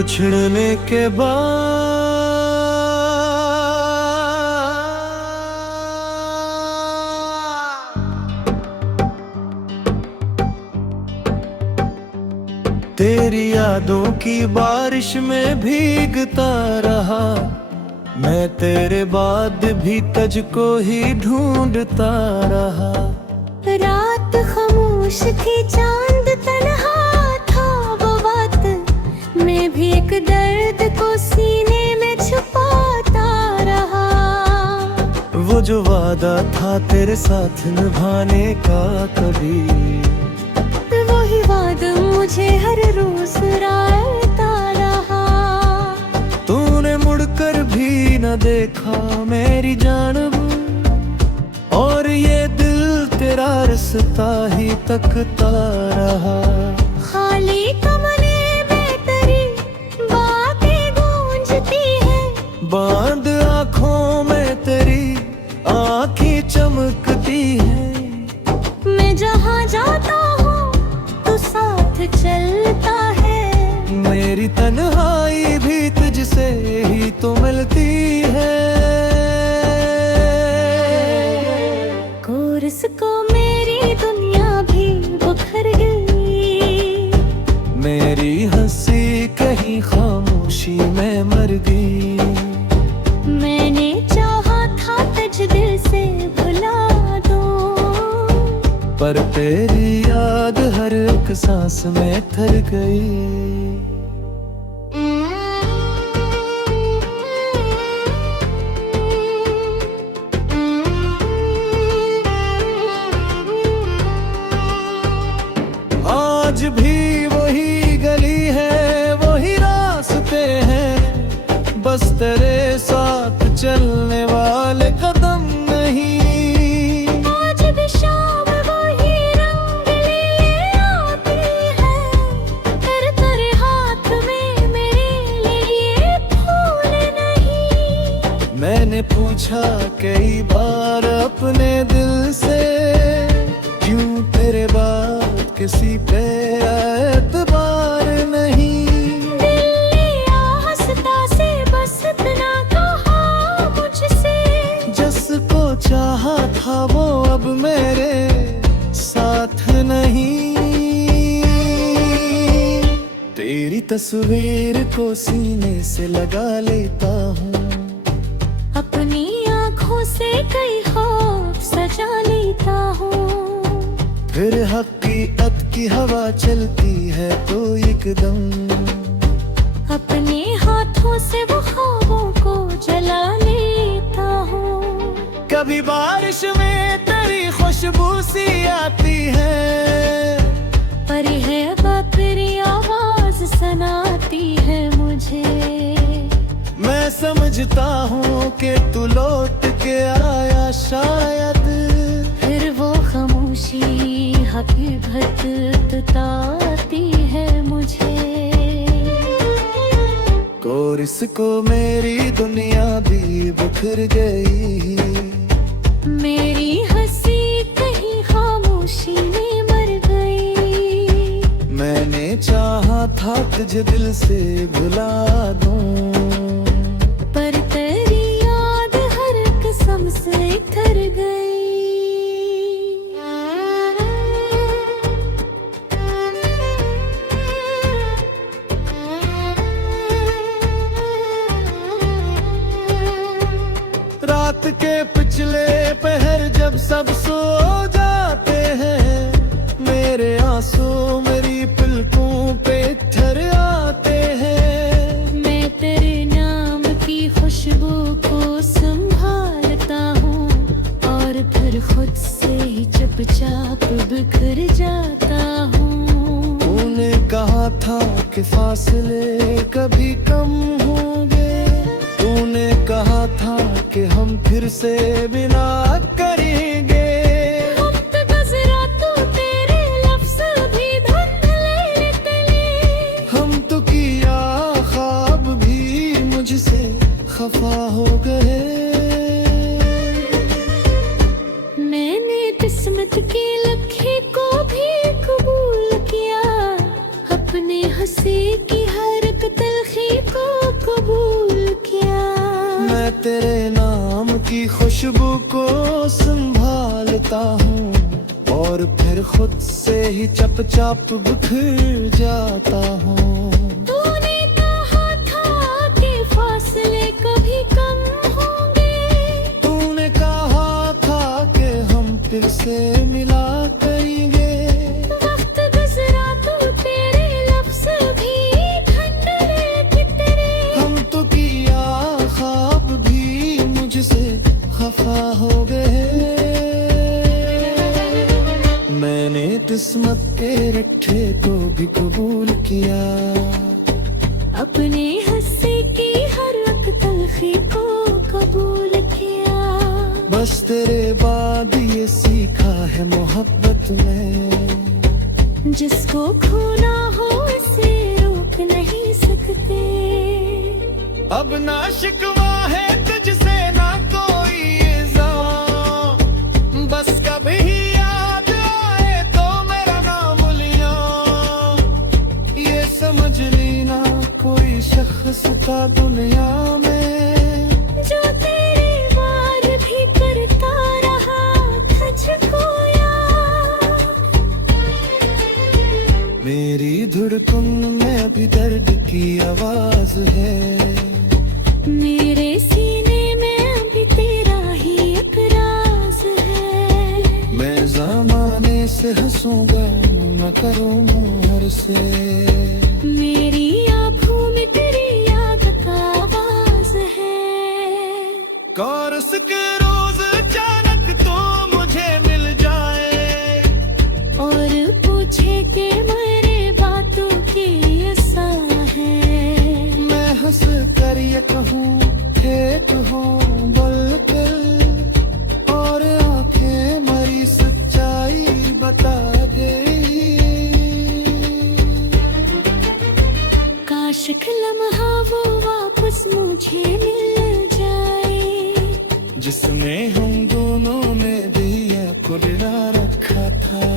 उछड़ने के बाद तेरी यादों की बारिश में भीगता रहा मैं, तेरे बाद भी तुझको ही ढूंढता रहा। रात खामोश थी, चांद तन्हा था, वो बात मैं भी एक दर्द को सीने में छुपाता रहा। वो जो वादा था तेरे साथ निभाने का कभी, वही वादा मुझे हर रोज रायता रहा। तूने मुड़कर भी न देखा मेरी जानब, और ये दिल तेरा रास्ता ही तकता रहा। खाली कमरे में तेरी बातें गूंजती है, बांध आँखों में तेरी आँखें चमकती है। मैं जहाँ जाता हूँ तू साथ चलता है। मेरी तन्हाई भी तुझसे ही तो मिलती है। कोरस को मेरी दुनिया भी बुखर गई, मेरी हंसी कहीं खामोशी में मर गई। मैंने चाहा था तुझ दिल से भुला दूं, पर तेरी याद हर एक सांस में ठहर गई। आज भी वही गली है, वही रास्ते हैं, बस तेरे साथ चलने वाले कदम नहीं। आज भी शाम वही रंग लिए आती है, तेरे तेरे हाथ में मेरे लिए फूल नहीं। मैंने पूछा कई बार अपने दिल से, क्यों तेरे बाद किसी पे एतबार नहीं। दिल आस्था से बस इतना कहा मुझसे, जिसको चाहा था वो अब मेरे साथ नहीं। तेरी तस्वीर को सीने से लगा लेता हूँ, अपनी आँखों से कई खौफ सजा लेता हूँ। फिर हकीकत की हवा चलती है तो एकदम, अपने हाथों से वो ख्वाबों को जला लेता हूँ। कभी बारिश में तेरी खुशबू सी आती है, परी है तेरी आवाज सुनाती है मुझे। मैं समझता हूँ कि तू लौट के आया शायद, फिर वो खामोशी हकीकत बताती है मुझे। कोरिस को मेरी दुनिया भी बिखर गई, मेरी हंसी कहीं खामोशी में मर गई। मैंने चाहा था तुझे दिल से भुला दूं, पर तेरी याद हर कसम से ठहर गई। रात के पिछले पहर जब सब सो जाते हैं, मेरे आंसू मेरी पलकों पे ठहर आते हैं। मैं तेरे नाम की खुशबू को संभालता हूँ, और फिर खुद से ही चुपचाप बिखर जाता हूँ। तूने कहा था कि फासले कभी कम होंगे, तूने कहा था कि हम फिर से बिना करेंगे। हम पे गुजरा तो तेरे लफ्ज़ भी धुंधले निकले, हम तो किया ख्वाब भी मुझसे खफा हो गए। मैंने किस्मत की लकीर को भी कबूल किया, अपने हंसी की हर एक तलखी खुशबू को संभालता हूँ और फिर खुद से ही चपचाप बिखर जाता हूँ। तूने कहा था कि फासले कभी कम होंगे, तूने कहा था कि हम फिर से मिला करेंगे। वक्त गुजरा तो तेरे लफ्ज़ भी खंडरे की तेरे। हम तो किया ख्वाब भी मुझसे खफा हो गए। मैंने किस्मत के रट्ठे को भी कबूल किया, अपने हंसे की हर एक तलखी को कबूल किया। बस तेरे बाद ये सीखा है मोहब्बत में, जिसको खोना हो इसे रोक नहीं सकते। अब ना शिकवा है तुझसे ना कोई इल्जाम, बस कभी याद आए तो मेरा नाम लिया। ये समझ लेना कोई शख्स था दुनिया में, जो तेरे वार भी करता रहा तुझको याद। मेरी धड़कन में अभी दर्द की आवाज है, मेरे सीने में अभी तेरा ही एक राज है। मैं ज़माने से हंसूंगा न करूँ हर से। मेरी आँखों में तेरी याद का आवाज है। काश के रोज अचानक तो मुझे मिल जाए और पूछे कि मेरे बातों की ऐसा है। मैं हंस कर ये कहूँ एक हो बोलकर, और आंखें मरी सच्चाई बता गई। काश एक लम्हा वो वापस मुझे मिल जाए, जिसमें हम दोनों ने दिया खुला रखा था।